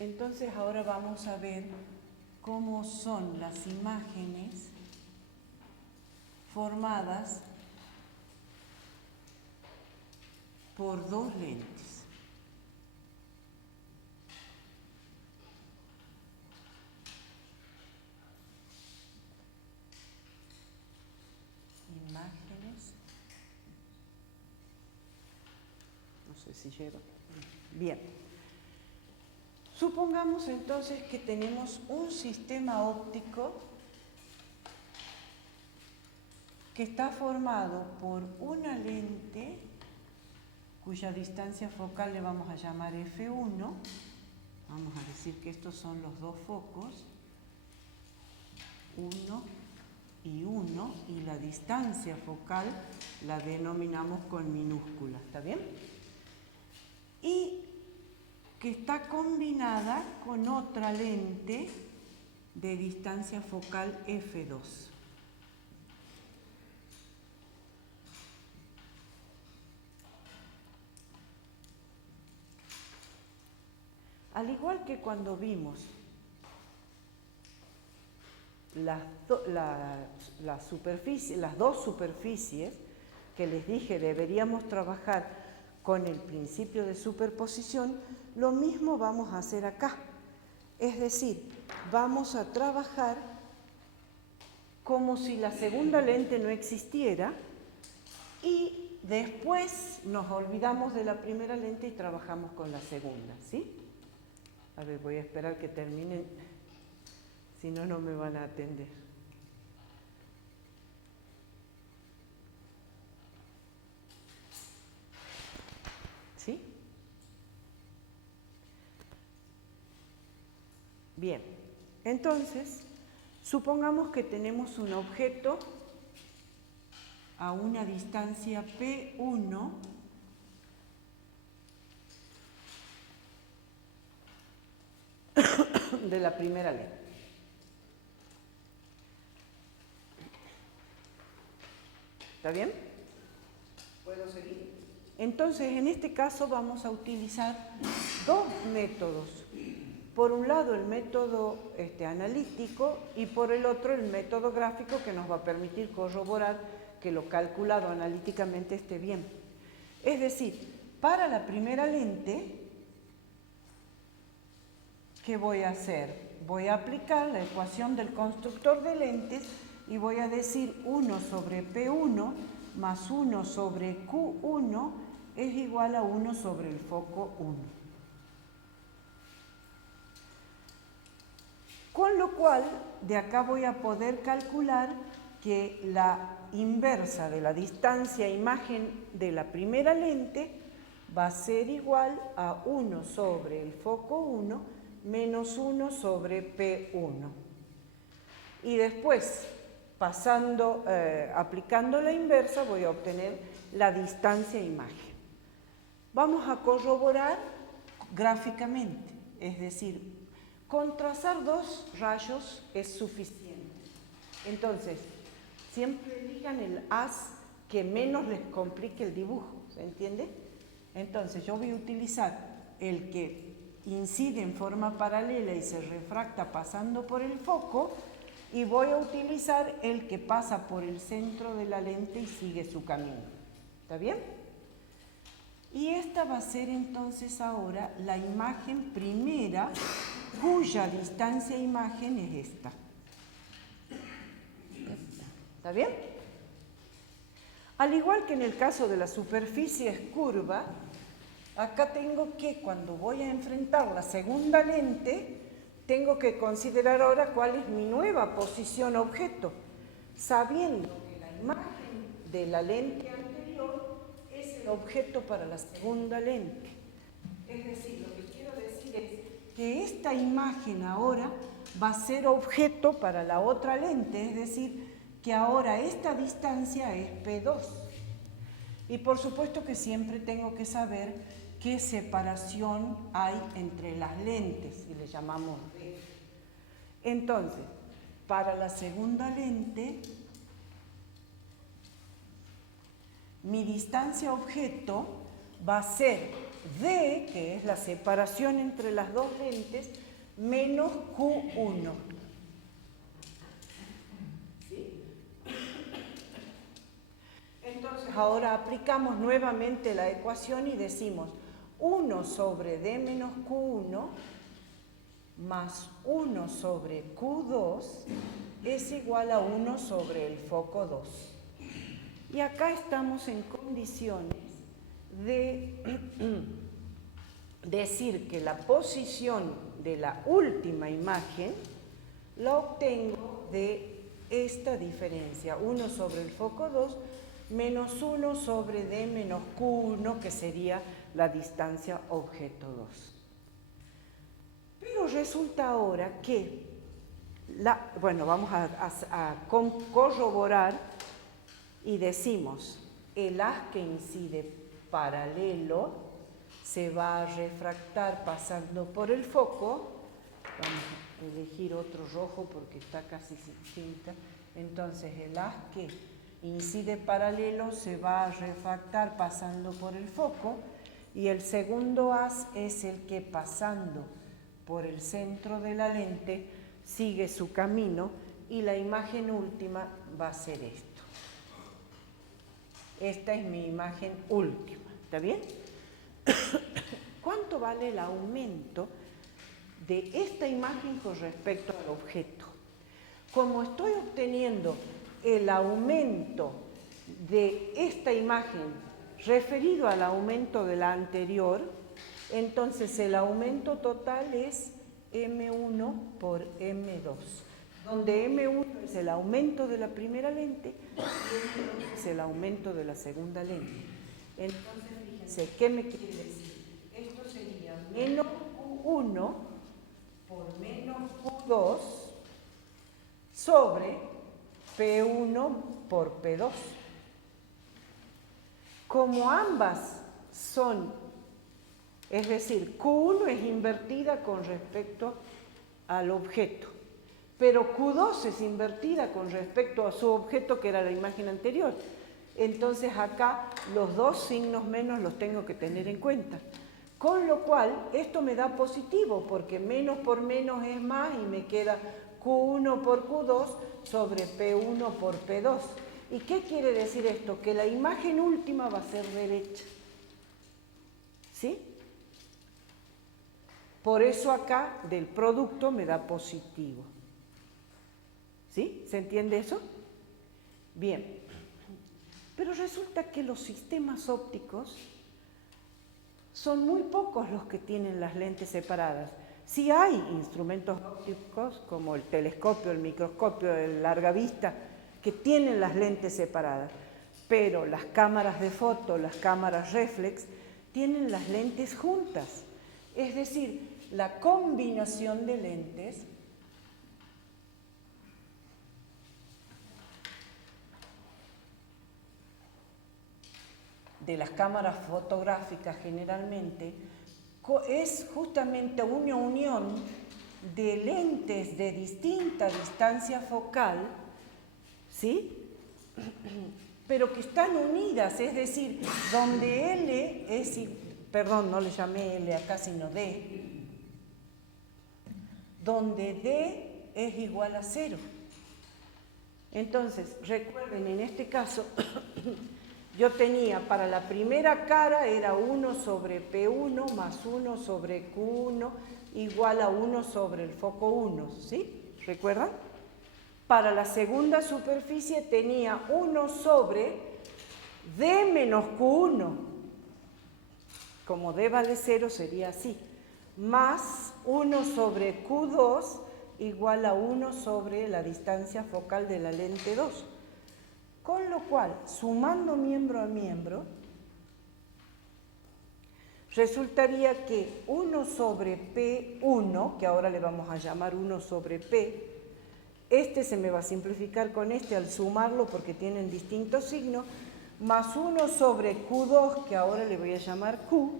Entonces ahora vamos a ver cómo son las imágenes formadas por dos lentes. Imágenes. No sé si llego. Bien. Supongamos entonces que tenemos un sistema óptico que está formado por una lente cuya distancia focal le vamos a llamar F1. Vamos a decir que estos son los dos focos, 1 y 1, y la distancia focal la denominamos con minúscula, ¿está bien? Y que está combinada con otra lente de distancia focal F2. Al igual que cuando vimos las dos superficies que les dije deberíamos trabajar con el principio de superposición, lo mismo vamos a hacer acá. Es decir, vamos a trabajar como si la segunda lente no existiera y después nos olvidamos de la primera lente y trabajamos con la segunda, ¿sí? A ver, voy a esperar que terminen, si no, no me van a atender. ¿Sí? Bien, entonces, supongamos que tenemos un objeto a una distancia P1 de la primera lente. ¿Está bien? ¿Puedo seguir? Entonces, en este caso vamos a utilizar dos métodos. Por un lado, el método analítico y por el otro, el método gráfico, que nos va a permitir corroborar que lo calculado analíticamente esté bien. Es decir, para la primera lente, ¿qué voy a hacer? Voy a aplicar la ecuación del constructor de lentes y voy a decir 1 sobre P1 más 1 sobre Q1 es igual a 1 sobre el foco 1. Con lo cual, de acá voy a poder calcular que la inversa de la distancia imagen de la primera lente va a ser igual a 1 sobre el foco 1 menos 1 sobre P1. Y después, aplicando la inversa, voy a obtener la distancia imagen. Vamos a corroborar gráficamente, es decir, con trazar dos rayos es suficiente. Entonces, siempre elijan el haz que menos les complique el dibujo, ¿se entiende? Entonces, yo voy a utilizar el que incide en forma paralela y se refracta pasando por el foco, y voy a utilizar el que pasa por el centro de la lente y sigue su camino. ¿Está bien? Y esta va a ser entonces ahora la imagen primera, cuya distancia imagen es esta. ¿Está bien? Al igual que en el caso de la superficie curva, acá tengo que, cuando voy a enfrentar la segunda lente, tengo que considerar ahora cuál es mi nueva posición objeto, sabiendo que la imagen de la lente anterior es el objeto para la segunda lente. Es decir, lo que quiero decir es que esta imagen ahora va a ser objeto para la otra lente, es decir, que ahora esta distancia es P2. Y por supuesto que siempre tengo que saber qué separación hay entre las lentes, y le llamamos D. Entonces, para la segunda lente, mi distancia objeto va a ser D, que es la separación entre las dos lentes, menos Q1. ¿Sí? Entonces ahora aplicamos nuevamente la ecuación y decimos 1 sobre D menos Q1 más 1 sobre Q2 es igual a 1 sobre el foco 2. Y acá estamos en condiciones de decir que la posición de la última imagen la obtengo de esta diferencia, 1 sobre el foco 2 menos 1 sobre D menos Q1, que sería la distancia objeto 2. Pero resulta ahora que, bueno, vamos a corroborar y decimos, el haz que incide paralelo se va a refractar pasando por el foco. Vamos a elegir otro rojo porque está casi sin tinta. Entonces el haz que incide paralelo se va a refractar pasando por el foco, y el segundo haz es el que pasando por el centro de la lente sigue su camino, y la imagen última va a ser esto. Esta es mi imagen última, ¿está bien? ¿Cuánto vale el aumento de esta imagen con respecto al objeto? Como estoy obteniendo el aumento de esta imagen referido al aumento de la anterior, entonces el aumento total es M1 por M2, donde M1 es el aumento de la primera lente y M2 es el aumento de la segunda lente. Entonces, fíjense, ¿qué me quiere decir? Esto sería menos Q1 por menos Q2 sobre P1 por P2. Como ambas son, es decir, Q1 es invertida con respecto al objeto, pero Q2 es invertida con respecto a su objeto, que era la imagen anterior. Entonces acá los dos signos menos los tengo que tener en cuenta. Con lo cual, esto me da positivo, porque menos por menos es más y me queda Q1 por Q2 sobre P1 por P2. ¿Y qué quiere decir esto? Que la imagen última va a ser derecha. ¿Sí? Por eso acá del producto me da positivo. ¿Sí? ¿Se entiende eso? Bien. Pero resulta que los sistemas ópticos son muy pocos los que tienen las lentes separadas. Sí hay instrumentos ópticos como el telescopio, el microscopio, el larga vista, que tienen las lentes separadas, pero las cámaras de foto, las cámaras reflex, tienen las lentes juntas. Es decir, la combinación de lentes de las cámaras fotográficas generalmente es justamente una unión de lentes de distinta distancia focal, ¿sí? Pero que están unidas, es decir, donde L es, perdón, no le llamé L acá, sino D, donde D es igual a 0. Entonces, recuerden, en este caso, yo tenía para la primera cara era 1 sobre P1 más 1 sobre Q1 igual a 1 sobre el foco 1, ¿sí? ¿Recuerdan? Para la segunda superficie tenía 1 sobre D menos Q1. Como D vale 0 sería así. Más 1 sobre Q2 igual a 1 sobre la distancia focal de la lente 2. Con lo cual, sumando miembro a miembro, resultaría que 1 sobre P1, que ahora le vamos a llamar 1 sobre P, este se me va a simplificar con este al sumarlo porque tienen distintos signos, más 1 sobre Q2, que ahora le voy a llamar Q,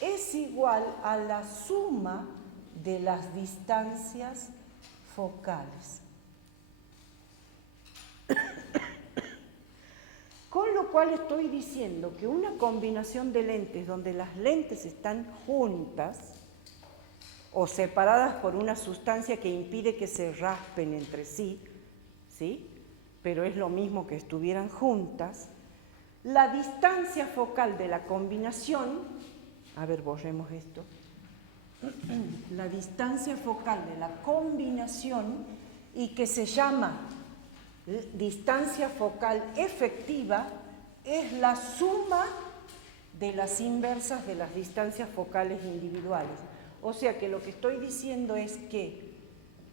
es igual a la suma de las distancias focales. Con lo cual estoy diciendo que una combinación de lentes donde las lentes están juntas o separadas por una sustancia que impide que se raspen entre sí, ¿sí? Pero es lo mismo que estuvieran juntas, la distancia focal de la combinación, a ver, borremos esto, la distancia focal de la combinación y que se llama distancia focal efectiva es la suma de las inversas de las distancias focales individuales. O sea que lo que estoy diciendo es que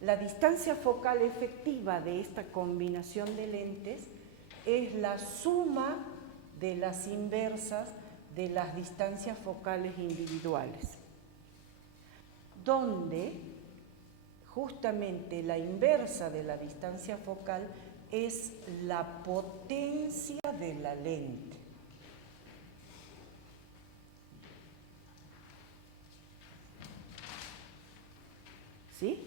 la distancia focal efectiva de esta combinación de lentes es la suma de las inversas de las distancias focales individuales, donde justamente la inversa de la distancia focal es la potencia de la lente. ¿Sí?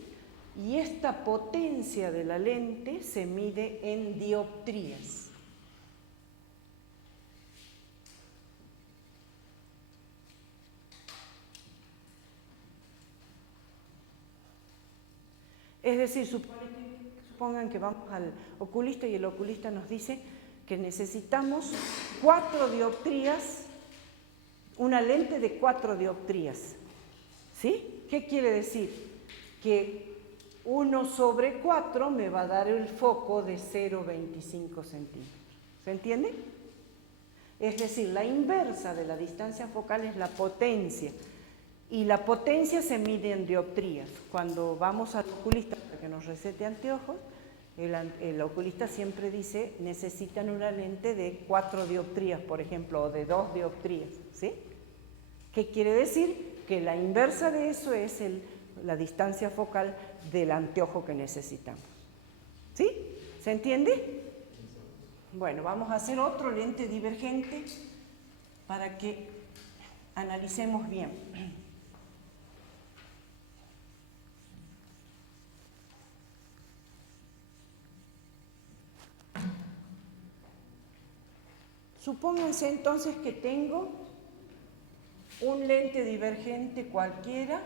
Y esta potencia de la lente se mide en dioptrías. Es decir, supongan que vamos al oculista y el oculista nos dice que necesitamos 4 dioptrías, una lente de 4 dioptrías. ¿Sí? ¿Qué quiere decir? Que 1 sobre 4 me va a dar el foco de 0,25 centímetros. ¿Se entiende? Es decir, la inversa de la distancia focal es la potencia. Y la potencia se mide en dioptrías. Cuando vamos al oculista para que nos recete anteojos, el oculista siempre dice, necesitan una lente de 4 dioptrías, por ejemplo, o de 2 dioptrías, ¿sí? ¿Qué quiere decir? Que la inversa de eso es la distancia focal del anteojo que necesitamos. ¿Sí? ¿Se entiende? Bueno, vamos a hacer otro lente divergente para que analicemos bien. Supónganse entonces que tengo un lente divergente cualquiera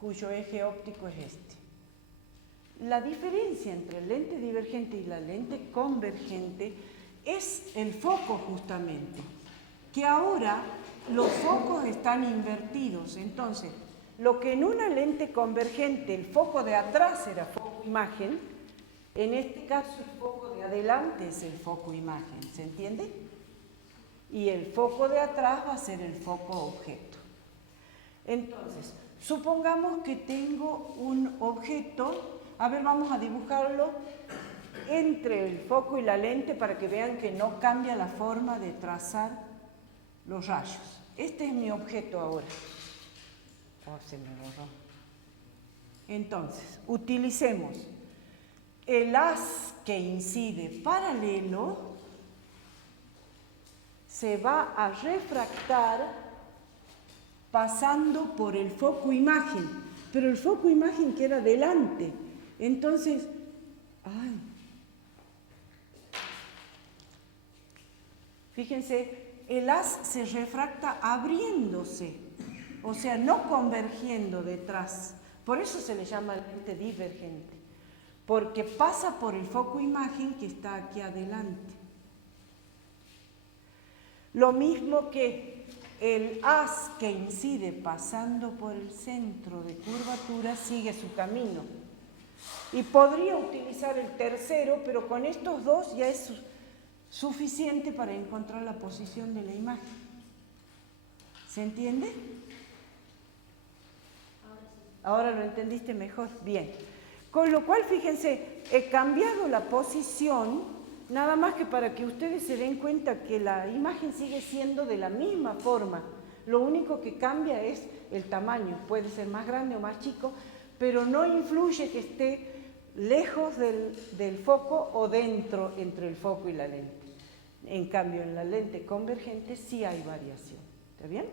cuyo eje óptico es este. La diferencia entre el lente divergente y la lente convergente es el foco justamente, que ahora los focos están invertidos. Entonces, lo que en una lente convergente el foco de atrás era foco imagen, en este caso el foco de adelante es el foco imagen, ¿se entiende? Y el foco de atrás va a ser el foco objeto. Entonces, supongamos que tengo un objeto, a ver, vamos a dibujarlo entre el foco y la lente para que vean que no cambia la forma de trazar los rayos. Este es mi objeto ahora. Oh, se me borró. Entonces, utilicemos el haz que incide paralelo, se va a refractar pasando por el foco imagen, pero el foco imagen queda delante. Entonces, fíjense, el haz se refracta abriéndose, o sea, no convergiendo detrás. Por eso se le llama lente divergente, porque pasa por el foco imagen que está aquí adelante. Lo mismo que el haz que incide pasando por el centro de curvatura sigue su camino. Y podría utilizar el tercero, pero con estos dos ya es suficiente para encontrar la posición de la imagen. ¿Se entiende? Ahora lo entendiste mejor. Bien. Con lo cual, fíjense, he cambiado la posición, nada más que para que ustedes se den cuenta que la imagen sigue siendo de la misma forma. Lo único que cambia es el tamaño, puede ser más grande o más chico, pero no influye que esté lejos del foco o dentro entre el foco y la lente. En cambio, en la lente convergente sí hay variación. ¿Está bien?